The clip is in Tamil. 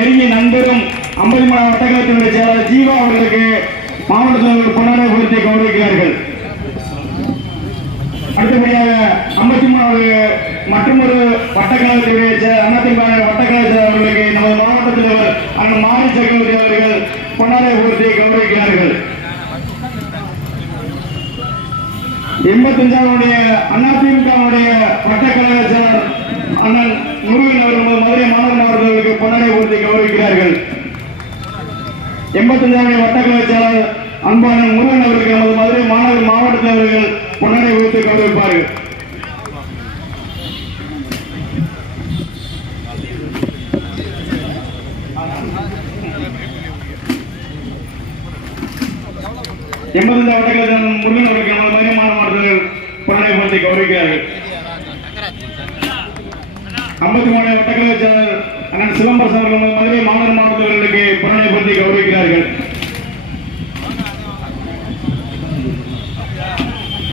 நெருங்கிய நண்பரும் 53 வட்டக்கழகத்தினுடைய செயலாளர் ஜீவா அவர்களுக்கு மாவட்டத்தில் பொன்னாடை பொருத்தி கௌரவிக்கிறார்கள். அடுத்தபடியாக 53வது மற்றொரு வட்டக்கழகத்தினுடைய அதிமுக வட்டக்கழக செயலாளர்களுக்கு நமது மாவட்ட தலைவர் அண்ணன் மாரி சக்கரவர்த்தி அவர்கள் பொன்னாடை பொருத்தி கௌரவிக்கிறார்கள். 85வது அதிமுக வட்டக்கழக செயலர் அண்ணன் முருகன் அவர்கள் மதுரை மாநகர் அவர்களுக்கு பொன்னாடை பொருத்தி கௌரவிக்கிறார்கள். 85வது வட்டக்கழக செயலர் அன்பான முருகன் அவர்களுக்கு நமது மதுரை மாநகர் மாவட்ட தலைவர்கள் பொன்னாடை பொருத்தி கௌரவிப்பார்கள். வட்டக்கழக முருகன் அவர்களுக்கு நமது மதுரை மாவட்டத்தில் பொன்னாடை பொருத்தி கௌரவிக்கிறார்கள். 53 வட்டக்கழக செயலர் அண்ணன் சிலம்பரசன் அவர்கள் மதுரை மாநகர் மாவட்டங்களுக்கு பொன்னாடை பொருத்தி கௌரவிக்கிறார்கள்.